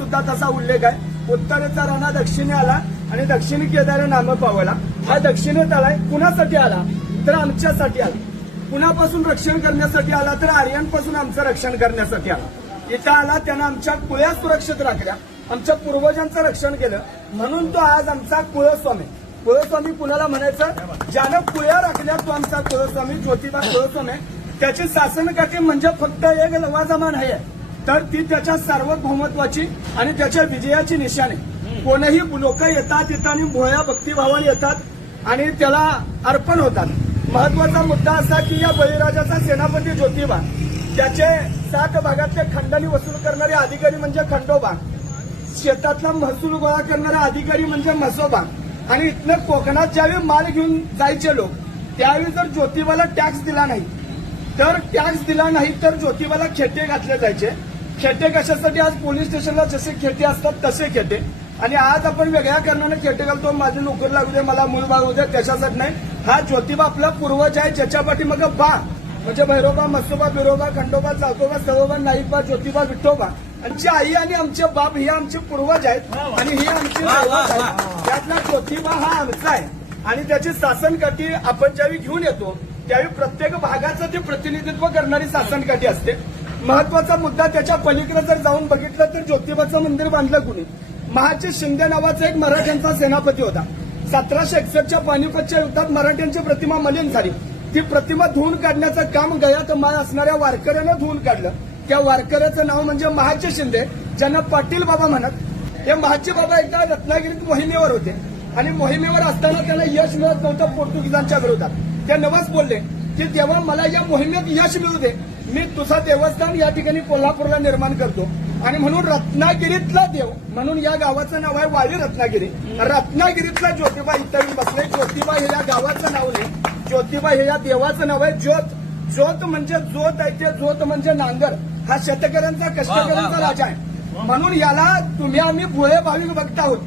सुद्धा तसा उल्लेख आहे. उत्तरेचा राणा दक्षिणे आला आणि दक्षिणी केदारे नाम पावला. हा दक्षिणेत आलाय कुणासाठी आला? तर आमच्यासाठी आला. कुणापासून रक्षण करण्यासाठी आला? तर आर्यांपासून आमचं रक्षण करण्यासाठी आला. इथं आला त्यानं आमच्या कुळ्या सुरक्षित राखल्या. आमच्या पूर्वजांचं रक्षण केलं. म्हणून तो आज आमचा कुळस्वामी. कुळस्वामी कुणाला म्हणायचं? ज्यानं कुळ्या राखल्या तो आमचा कुळस्वामी. ज्योतिबा कुळस्वामी त्याची शासनकाठी म्हणजे फक्त एक लवाजमान आहे. तर ती त्याच्या सार्वभौमत्वाची आणि त्याच्या विजयाची निशाणी. कोणीही लोक येतात इथं आणि भोया भक्तिभावाने येतात आणि त्याला अर्पण होतात. महत्त्वाचा मुद्दा असा की या बळीराजाचा सेनापती ज्योतिबा त्याचे सात भागातले खंडणी वसूल करणारे अधिकारी म्हणजे खंडोबा. शेतातला महसूल गोळा करणारा अधिकारी म्हणजे म्हसोबा. आणि इथलं कोकणात ज्यावेळी माल घेऊन जायचे लोक त्यावेळी जर ज्योतिबाला टॅक्स दिला नाही तर टॅक्स दिला नाही तर ज्योतिबाला खेटे घातले जायचे. खेटे कशासाठी आज पोलीस स्टेशनला जसे खेटे असतात तसे खेटे. आणि आज आपण वेगळ्या कारणाने खेटे घालतो माझी नोकरी लागू दे मला मूळ बाळ होऊ दे त्याच्यासाठी नाही. हा ज्योतिबा आपला पूर्वज आहे ज्याच्या पाठी मग बा. म्हणजे भैरोबा मसोबा बिरोबा खंडोबा चाकोबा सवोबा नाईकबा ज्योतिबा विठोबा. आमची आई आणि आमचे बाप हे आमचे पूर्वज आहेत आणि ही आमची त्यातला ज्योतिबा हा आमचा आहे. आणि त्याची शासनकाठी आपण ज्यावेळी घेऊन येतो त्यावेळी प्रत्येक भागाचं ते प्रतिनिधित्व करणारी शासनकाठी असते. महत्त्वाचा मुद्दा त्याच्या पलीकडे जर जाऊन बघितलं तर ज्योतिबाचं मंदिर बांधलं कुणी? महाजी शिंदे नावाचा एक मराठ्यांचा सेनापती होता. सतराशे एकसष्टच्या पानिपतच्या युद्धात मराठ्यांची प्रतिमा मलिन झाली. ती प्रतिमा धुवून काढण्याचं काम गयात माय असणाऱ्या वारकऱ्यानं धुवून काढलं. त्या वारकऱ्याचं नाव म्हणजे महाजी शिंदे. ज्यांना पाटील बाबा म्हणत हे महाजी बाबा एकदा रत्नागिरीत मोहिमेवर होते. आणि मोहिमेवर असताना त्यांना यश मिळत नव्हतं पोर्तुगीजांच्या विरोधात. ते नवस बोलले की तेव्हा मला या मोहिमेत यश मिळू दे. मी तुझा देवस्थान या ठिकाणी कोल्हापूरला निर्माण करतो. आणि म्हणून रत्नागिरीतला देव म्हणून या गावाचं नाव आहे वाडी रत्नागिरी. रत्नागिरीतला ज्योतिबा इथं बसले. ज्योतिबा हे या गावाचं नाव नाही. ज्योतिबा हे या देवाचं नाव आहे ज्योत. ज्योत म्हणजे ज्योत आहे ते ज्योत म्हणजे नांगर. हा शेतकऱ्यांचा कष्टकऱ्यांचा राजा आहे. म्हणून याला तुम्ही आम्ही भोळे भाविक बघत आहोत.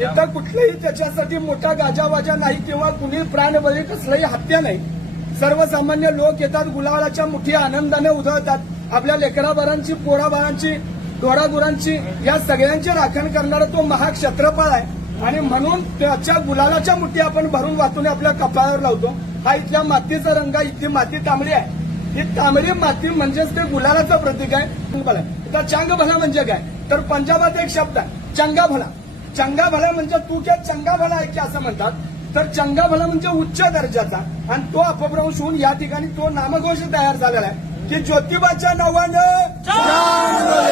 इथं कुठलेही त्याच्यासाठी मोठा गाजावाजा नाही किंवा कुणी प्राणबळी कसलंही हत्या नाही. सर्वसामान्य लोक येतात गुलालाच्या मुठी आनंदाने उधळतात. आपल्या लेकराबारांची पोराबारांची ढोरागुरांची या सगळ्यांची राखण करणारा तो महाक्षत्रपाळ आहे. आणि म्हणून त्याच्या गुलालाच्या मुठी आपण भरून वाचून आपल्या कपाळावर लावतो. हा इथल्या मातीचा रंग इथली माती तांबडी आहे. ही तांबडी माती म्हणजेच ते गुलालाचं प्रतीक आहे. तर चांग भला म्हणजे काय? तर पंजाबात एक शब्द आहे चंगा भला चंगा भला म्हणजे तू क्या चंगा भला आहे की असं म्हणतात. तर चंगा भला म्हणजे उच्च दर्जाचा. आणि तो अपभ्रंश होऊन या ठिकाणी तो नामघोष तयार झालेला आहे. की ज्योतिबाच्या नावानं